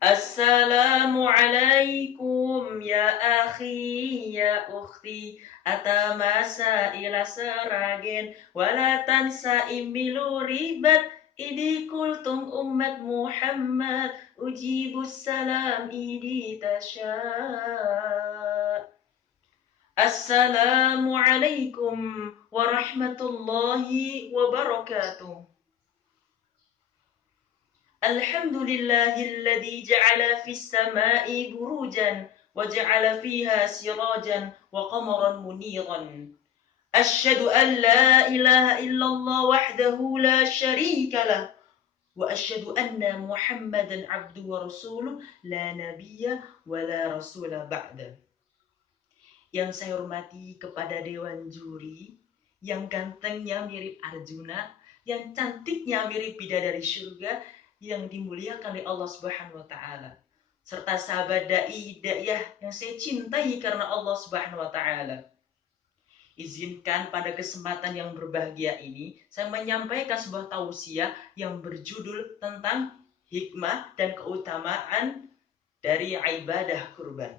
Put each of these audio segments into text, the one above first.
Assalamualaikum ya akhi ya ukhti atamasa ila seragen wala tansa imilu ribat idi kultum ummat Muhammad ujibus salam idi tasya. Assalamualaikum warahmatullahi wabarakatuh. Alhamdulillahilladzi ja'ala fis sama'i burujan wa ja'ala fiha sirajan wa qamaran muniran. Asyhadu an la ilaha illallah wahdahu la syarika lah wa asyhadu anna Muhammadan abduhu wa rasuluh la nabiyya wa la rasula ba'da. Yang saya hormati kepada dewan juri, yang gantengnya mirip Arjuna, yang cantiknya mirip bidadari surga, yang dimuliakan oleh Allah Subhanahu wa taala, serta sahabat dai daiyah yang saya cintai karena Allah Subhanahu wa taala. Izinkan pada kesempatan yang berbahagia ini saya menyampaikan sebuah tausiah yang berjudul tentang hikmah dan keutamaan dari ibadah kurban.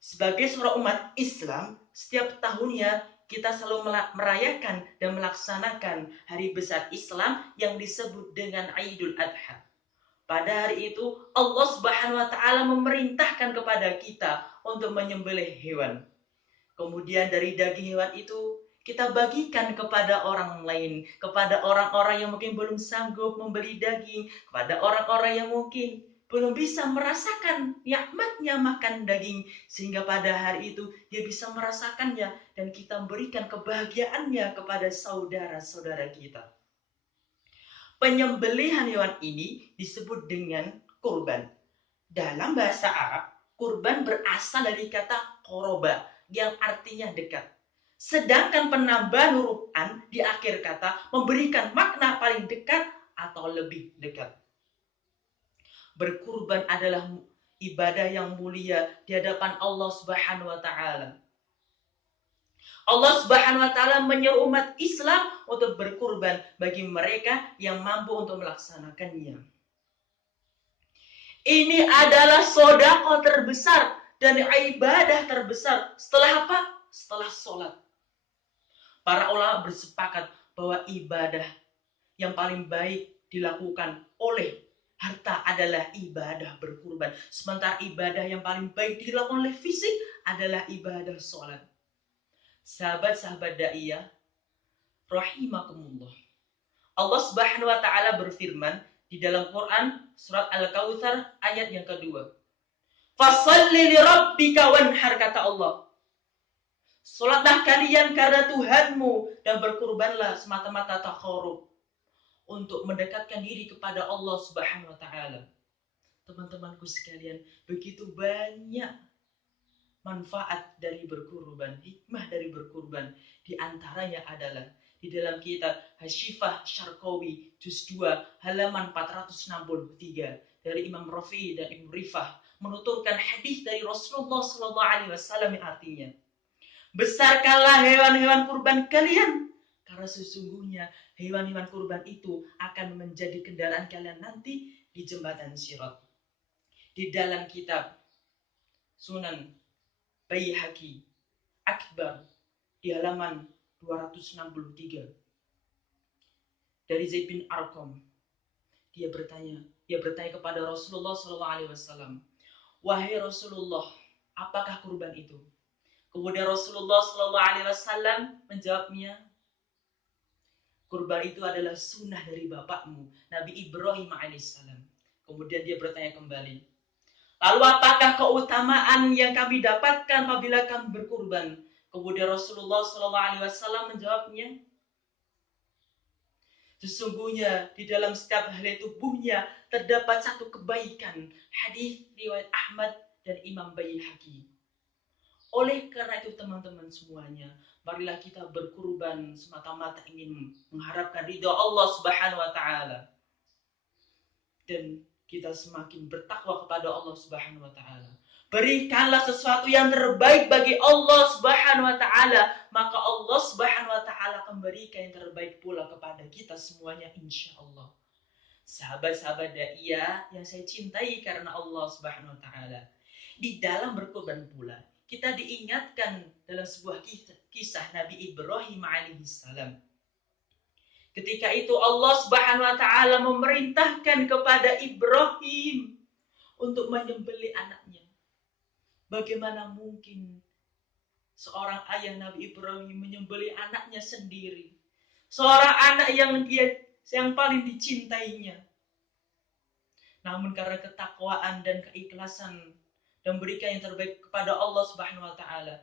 Sebagai seorang umat Islam, setiap tahunnya kita selalu merayakan dan melaksanakan hari besar Islam yang disebut dengan Idul Adha. Pada hari itu Allah Subhanahu wa taala memerintahkan kepada kita untuk menyembelih hewan. Kemudian dari daging hewan itu kita bagikan kepada orang lain, kepada orang-orang yang mungkin belum sanggup membeli daging, kepada orang-orang yang mungkin belum bisa merasakan nikmatnya makan daging, sehingga pada hari itu dia bisa merasakannya dan kita berikan kebahagiaannya kepada saudara-saudara kita. Penyembelihan hewan ini disebut dengan kurban. Dalam bahasa Arab, kurban berasal dari kata qoroba yang artinya dekat. Sedangkan penambahan huruf an di akhir kata memberikan makna paling dekat atau lebih dekat. Berkurban adalah ibadah yang mulia di hadapan Allah Subhanahu wa taala. Allah Subhanahu wa taala menyeru umat Islam untuk berkurban bagi mereka yang mampu untuk melaksanakannya. Ini adalah sedekah terbesar dan ibadah terbesar. Setelah apa? Setelah sholat. Para ulama bersepakat bahwa ibadah yang paling baik dilakukan oleh harta adalah ibadah berkurban. Sementara ibadah yang paling baik dilakukan oleh fisik adalah ibadah sholat. Sahabat-sahabat daiyah, rahimakumullah. Allah Subhanahu wa taala berfirman di dalam Quran surat Al-Kautsar ayat yang kedua. Fasholli li rabbika wanhar, kata Allah. Salatlah kalian karena Tuhanmu dan berkurbanlah semata-mata taqarrub untuk mendekatkan diri kepada Allah Subhanahu wa taala. Teman-temanku sekalian, begitu banyak manfaat dari berkurban, hikmah dari berkurban. Di antaranya adalah di dalam kitab Hasyifah Syarqawi juz 2 halaman 463 dari Imam Rafi dan Ibnu Rifah menuturkan hadis dari Rasulullah SAW yang artinya, besarkanlah hewan-hewan kurban kalian karena sesungguhnya hewan-hewan kurban itu akan menjadi kendaraan kalian nanti di jembatan Sirat. Di dalam kitab Sunan Baihaqi Akbar di halaman 263 dari Zaid bin Arqam, dia bertanya kepada Rasulullah SAW, wahai Rasulullah, apakah kurban itu? Kemudian Rasulullah SAW menjawabnya, kurban itu adalah sunnah dari bapakmu Nabi Ibrahim alaihissalam. Kemudian dia bertanya kembali, lalu apakah keutamaan yang kami dapatkan apabila kami berkurban? Kemudian Rasulullah SAW menjawabnya, sesungguhnya di dalam setiap helai tubuhnya terdapat satu kebaikan. Hadis riwayat Ahmad dan Imam Baihaqi. Oleh karena itu teman-teman semuanya, marilah kita berkurban semata-mata ingin mengharapkan ridha Allah Subhanahu wa taala. Dan kita semakin bertakwa kepada Allah Subhanahu wa taala. Berikanlah sesuatu yang terbaik bagi Allah Subhanahu wa taala, maka Allah Subhanahu wa taala akan berikan yang terbaik pula kepada kita semuanya insyaallah. sahabat-sahabat daiyah yang saya cintai karena Allah Subhanahu wa taala. Di dalam berkorban pula, kita diingatkan dalam sebuah kisah Nabi Ibrahim alaihissalam. Ketika itu Allah Subhanahu wa taala memerintahkan kepada Ibrahim untuk menyembelih anaknya. Bagaimana mungkin seorang ayah Nabi Ibrahim menyembelih anaknya sendiri? Seorang anak yang paling dicintainya. Namun karena ketakwaan dan keikhlasan dan berikan yang terbaik kepada Allah Subhanahu wa taala,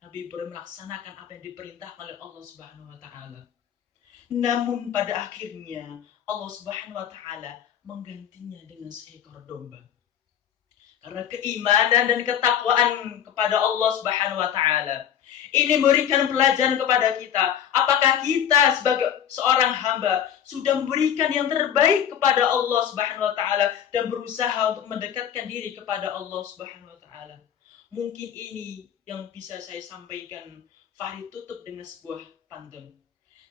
Nabi Ibrahim melaksanakan apa yang diperintahkan oleh Allah Subhanahu wa taala. Namun pada akhirnya Allah Subhanahu wa taala menggantinya dengan seekor domba. Karena keimanan dan ketakwaan kepada Allah Subhanahu wa taala. Ini memberikan pelajaran kepada kita. Apakah kita sebagai seorang hamba sudah memberikan yang terbaik kepada Allah Subhanahu wa taala dan berusaha untuk mendekatkan diri kepada Allah Subhanahu wa taala? Mungkin ini yang bisa saya sampaikan. Fahri tutup dengan sebuah pantun.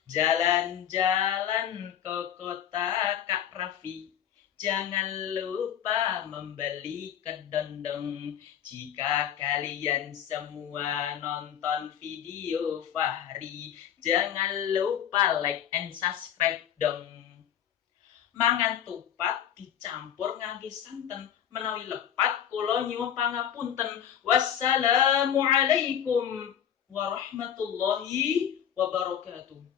Jalan-jalan ke kota Kak Raffi, jangan lupa membeli kedondong. Jika kalian semua nonton video Fahri, jangan lupa like and subscribe dong. Mangan tupat dicampur ngangge santen, menawi lepat kula nyuwun pangapunten. Wassalamualaikum warahmatullahi wabarakatuh.